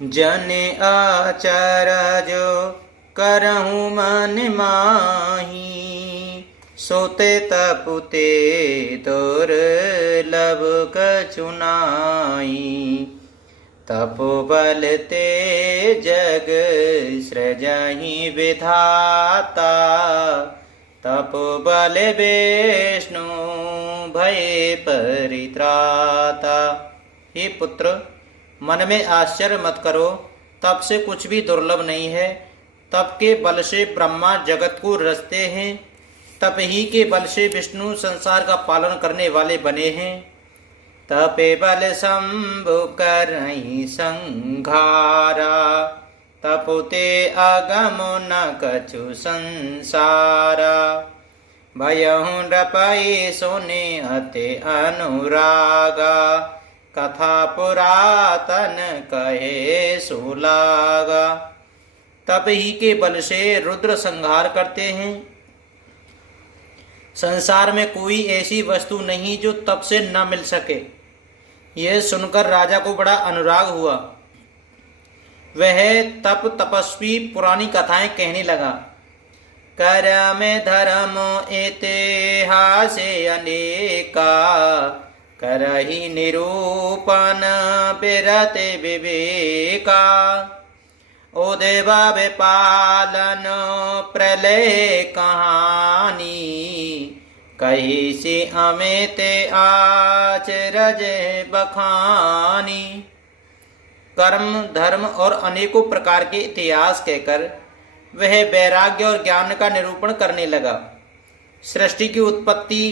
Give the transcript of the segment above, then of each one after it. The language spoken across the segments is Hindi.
जन आचार जो करहूँ मन माही, सोते तपुते दुर्लभ कछु नाहीं। तपोबल ते जग सृजहि विधाता, तपोबल विष्णु भय परित्राता। हे पुत्र, मन में आश्चर्य मत करो, तप से कुछ भी दुर्लभ नहीं है। तप के बल से ब्रह्मा जगत को रचते हैं, तप ही के बल से विष्णु संसार का पालन करने वाले बने हैं। तपे बल शंभु करहि संघारा, तपुते अगमो न कछु संसारा। भयहु नृपै सोने अति अनुरागा, कथा पुरातन कहे सुलागा। तप ही के बल से रुद्र संहार करते हैं। संसार में कोई ऐसी वस्तु नहीं जो तप से न मिल सके। यह सुनकर राजा को बड़ा अनुराग हुआ। वह तप तपस्वी पुरानी कथाएं कहने लगा। कर्म धर्म इतिहासे अनेका, करहि निरूपण बिरते विवेका। ओ देवा पालन प्रलय कहानी, कही से अमित आचरज बखानी। कर्म धर्म और अनेकों प्रकार के इतिहास कहकर वह वैराग्य और ज्ञान का निरूपण करने लगा। सृष्टि की उत्पत्ति,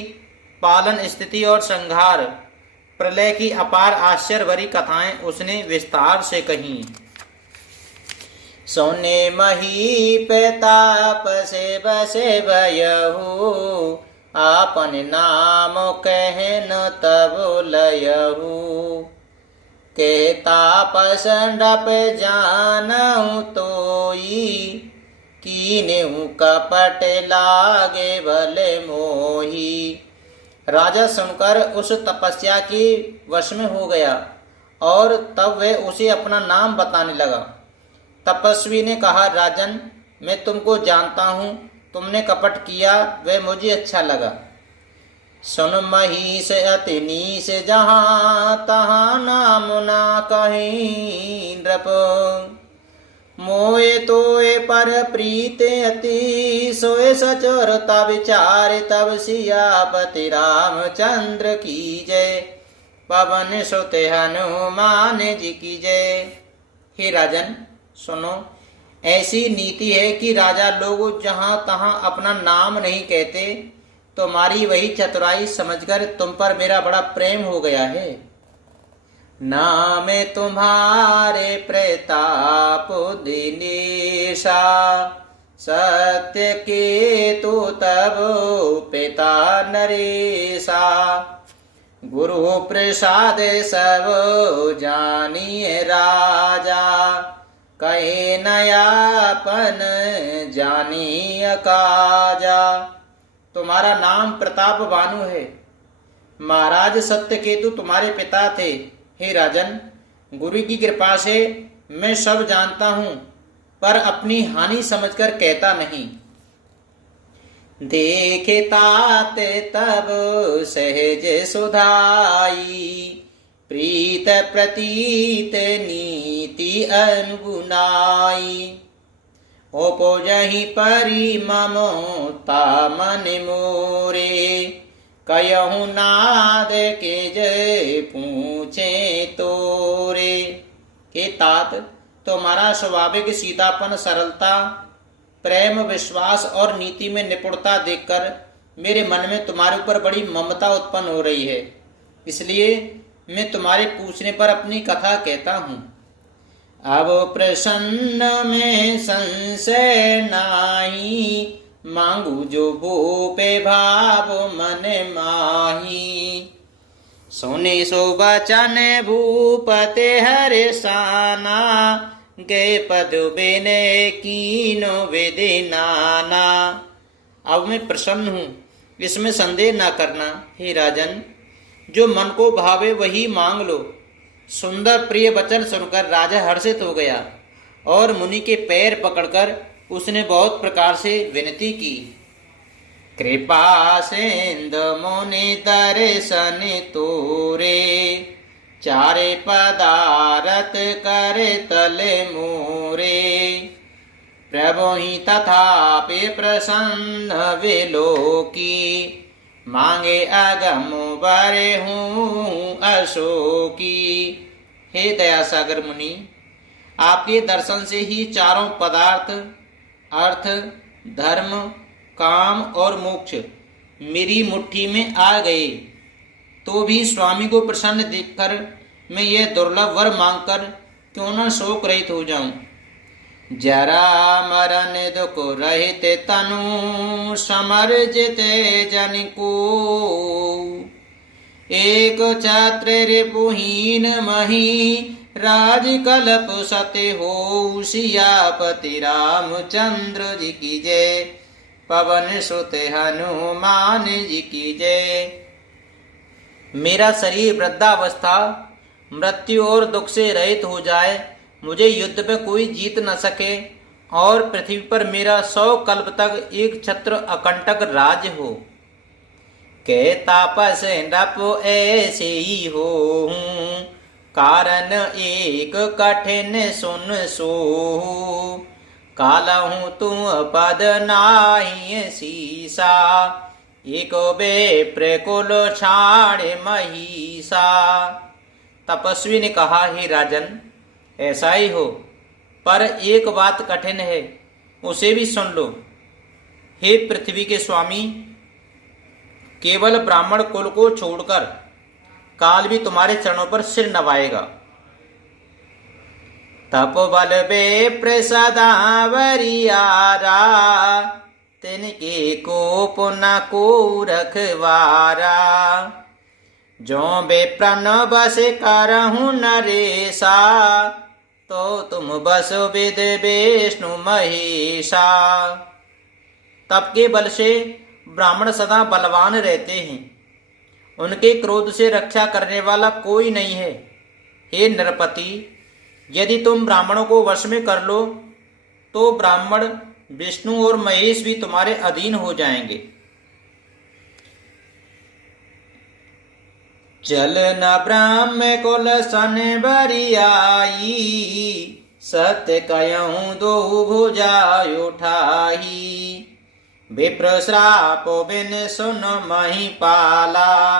पालन, स्थिति और संहार, प्रलय की अपार आश्चर्य भरी कथाएं उसने विस्तार से कहीं। सोने मही प्रताप से बसे भयहु, आपन नाम कहन तब लयहु। के तापस नृप जानहु तोई, कीन्हु कपट लागे भले मोही। राजा सुनकर उस तपस्या के वश में हो गया और तब वह उसे अपना नाम बताने लगा। तपस्वी ने कहा, राजन, मैं तुमको जानता हूँ, तुमने कपट किया वह मुझे अच्छा लगा। सुन महीस अति नीस जहाँ तहाँ नाम ना कहीं नृप, मोए तोए पर प्रीत अति सोए सचोरता विचार। तब सियापति रामचंद्र की जय, पवन सुत हनुमान जी की जय। हे राजन, सुनो, ऐसी नीति है कि राजा लोग जहां तहां अपना नाम नहीं कहते। तुम्हारी वही चतुराई समझकर तुम पर मेरा बड़ा प्रेम हो गया है। नाम तुम्हारे प्रताप दिनेशा, सत्य के तो तब पिता नरेशा। गुरु प्रसाद सब जानिए राजा, कहे नयापन जानिए काजा। तुम्हारा नाम प्रताप भानु है। महाराज सत्य केतु तुम्हारे पिता थे। हे राजन, गुरु की कृपा से मैं सब जानता हूँ, पर अपनी हानि समझकर कहता नहीं। देखे तात तब सहज सुधाई, प्रीत प्रतीत नीति अनुगुनाई। ओपोजहि परि ममता मन मोरे, कयहु नाद के जय पूछे तोरे। हे तात, तुम्हारा स्वाभाविक सीधापन, सरलता, प्रेम, विश्वास और नीति में निपुणता देखकर मेरे मन में तुम्हारे ऊपर बड़ी ममता उत्पन्न हो रही है। इसलिए मैं तुम्हारे पूछने पर अपनी कथा कहता हूँ। अब प्रसन्न में संशय नाही, मांगू जो भूपे भाव मन माही। सुने सो बचन भूपते हर्षाना, गए पदु बिने कीनो विधि नाना। अब मैं प्रसन्न हूँ, इसमें संदेह न करना। हे राजन, जो मन को भावे वही मांग लो। सुंदर प्रिय वचन सुनकर राजा हर्षित हो गया और मुनि के पैर पकड़कर उसने बहुत प्रकार से विनती की। कृपा सिंधु मुनि दर्शन तोरे, चारे पदारथ करे तले मोरे। प्रभु ही तथापि प्रसन्न विलोकी, मांगे अगम बरे हूँ अशोकी। हे दया सागर मुनि, आपके दर्शन से ही चारों पदार्थ अर्थ, धर्म, काम और मोक्ष मेरी मुट्ठी में आ गए। तो भी स्वामी को प्रसन्न देखकर मैं यह दुर्लभ वर मांगकर क्यों न शोक रहित हो जाऊं। जरा मरण दुख रहित तनु, समर्जित जन को। एक छत्र रिपुहीन मही, राज कल्प सत्य हो। सियापति रामचंद्र जी की जय, पवन सुत हनुमान जी की जय। मेरा शरीर वृद्धावस्था, मृत्यु और दुख से रहित हो जाए, मुझे युद्ध में कोई जीत न सके और पृथ्वी पर मेरा 100 कल्प तक एक छत्र अकंटक राज्य हो। के तापस नप ऐसे ही हो, कारण एक कठिन सुन सो। कालहूँ तुम पद नाहि सीसा, एको बेप्र कुल छाड़ महिषा। तपस्वी ने कहा, हे राजन, ऐसा ही हो, पर एक बात कठिन है, उसे भी सुन लो। हे पृथ्वी के स्वामी, केवल ब्राह्मण कुल को छोड़कर काल भी तुम्हारे चरणों पर सिर नवाएगा। तप बल बेप्र सदा वरियारा, तिनके कोप न को रखवारा। जो बेप्रन बस करहूँ नरेशा, तो तुम बस विद विष्णु महेशा। तप के बल से ब्राह्मण सदा बलवान रहते हैं, उनके क्रोध से रक्षा करने वाला कोई नहीं है। हे नरपति, यदि तुम ब्राह्मणों को वश में कर लो तो ब्राह्मण, विष्णु और महेश भी तुम्हारे अधीन हो जाएंगे। चल न ब्राह्म कुल सन बरियाई, सत्य कहूँ दो भुजा उठाई। विप्र श्राप बिन सुन महिपाला,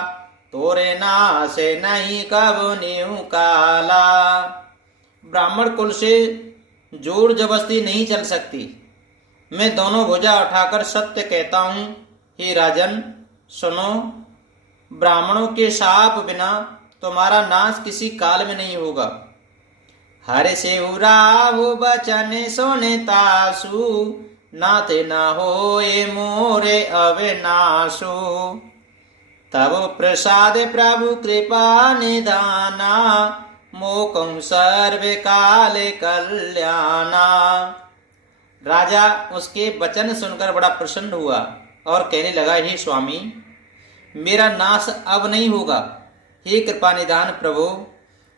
तोरे नाश नहीं कब न्यू काला। ब्राह्मण कुल से जोर जबरदस्ती नहीं चल सकती। मैं दोनों भुजा उठाकर सत्य कहता हूँ। हे राजन, सुनो, ब्राह्मणों के शाप बिना तुम्हारा नाश किसी काल में नहीं होगा। हर से राहु बचन सुने तासु, नाते न होए मोरे अविनाशु। तब प्रसाद प्रभु कृपा निधाना, मोकम सर्व काल कल्याणा। राजा उसके वचन सुनकर बड़ा प्रसन्न हुआ और कहने लगा, हे स्वामी, मेरा नाश अब नहीं होगा। हे कृपा निधान प्रभु,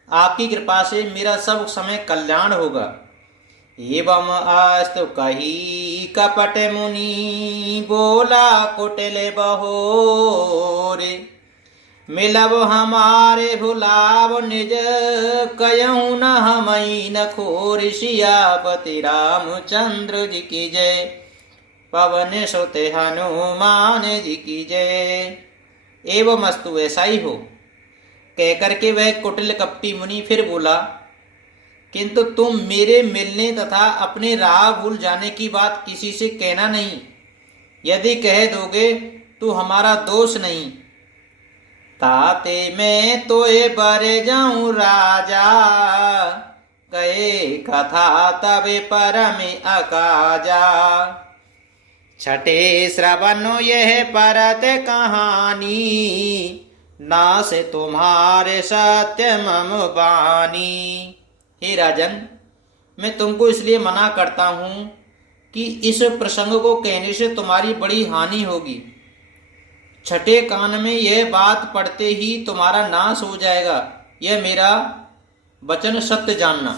आपकी कृपा से मेरा सब समय कल्याण होगा। एवं अस्तु कही कपट मुनि, बोला कुटिल बहोरे। मिलब हमारे भुलाव निज, कयऊँ न हमई न खोर। सियापति रामचंद्र जी की जय, पवन सुत हनुमान जी की जय। एवं अस्तु, ऐसा ही हो, कहकर के वह कुटिल कपटी मुनि फिर बोला, किंतु तुम मेरे मिलने तथा अपने राह भूल जाने की बात किसी से कहना नहीं। यदि कह दोगे तो हमारा दोष नहीं। ताते मैं तोए बर जाऊं राजा, कहे कथा तबे परम अकाजा। छठे श्रवणो यह परत कहानी, नास तुम्हारे सत्य मम बानी। हे राजन, मैं तुमको इसलिए मना करता हूँ कि इस प्रसंग को कहने से तुम्हारी बड़ी हानि होगी। छठे कान में यह बात पढ़ते ही तुम्हारा नाश हो जाएगा, यह मेरा वचन सत्य जानना।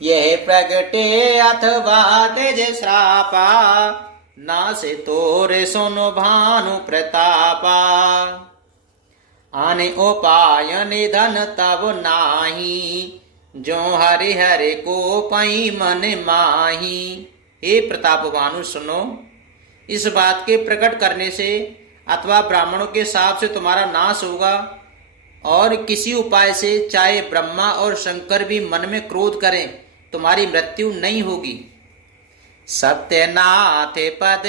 यह प्रगटे अथवा तेज श्रापा, नासे तोरे सोनो भानु प्रतापा। आने उपाय निधन तब नाही, जो हरि हरि को पई मन माही। हे प्रताप भानु सुनो, इस बात के प्रकट करने से अथवा ब्राह्मणों के साप से तुम्हारा नाश होगा, और किसी उपाय से चाहे ब्रह्मा और शंकर भी मन में क्रोध करें तुम्हारी मृत्यु नहीं होगी। सत्यनाथ पद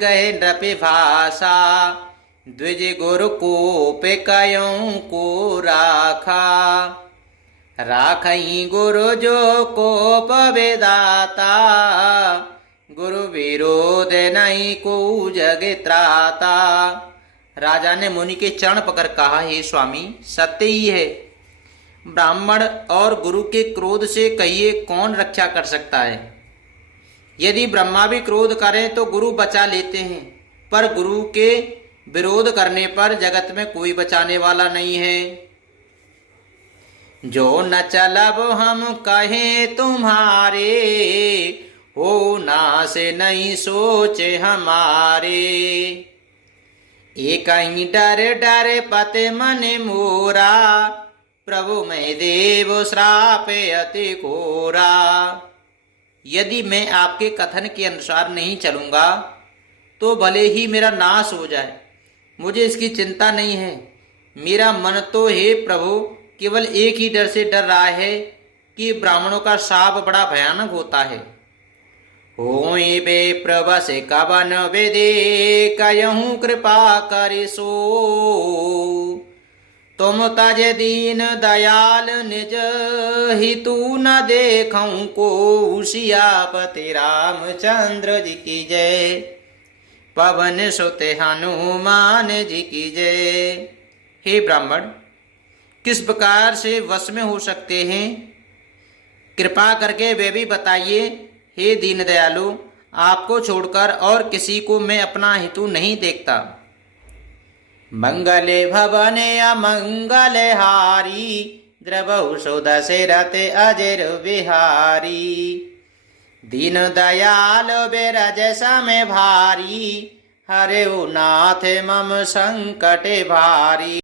गए नृप भाषा, द्विज गुरु कोप कयों को राखा। राखई गुरु जो कोप वेदाता, गुरु विरोध नहीं को जग त्राता। राजा ने मुनि के चरण पकड़ कहा, हे स्वामी सत्य ही है, ब्राह्मण और गुरु के क्रोध से कहिए कौन रक्षा कर सकता है। यदि ब्रह्मा भी क्रोध करें तो गुरु बचा लेते हैं, पर गुरु के विरोध करने पर जगत में कोई बचाने वाला नहीं है। जो न चलब हम कहें तुम्हारे, हो ना से नहीं सोचे हमारे। एक ही डर डर पते मन मोरा, प्रभु मैं देव श्राप अति घोरा। यदि मैं आपके कथन के अनुसार नहीं चलूंगा तो भले ही मेरा नाश हो जाए, मुझे इसकी चिंता नहीं है। मेरा मन तो हे प्रभु केवल एक ही डर से डर रहा है कि ब्राह्मणों का शाप बड़ा भयानक होता है। होई बे प्रभस कवन वेदे, कयहूँ कृपा करिसो। तुम तज दीन दयाल निज, हितु न देखूं को। सियापति रामचंद्र जी की जय, पवन सुत हनुमान जी की जय। हे ब्राह्मण, किस प्रकार से वश में हो सकते हैं, कृपा करके वे भी बताइए। हे दीन दयालु, आपको छोड़कर और किसी को मैं अपना हेतु नहीं देखता। मंगले भवन अमंगल हारी, द्रवहु सो दशरथ अजर बिहारी। दीन दयाल बिरज सम भारी, हरे नाथ मम संकट भारी।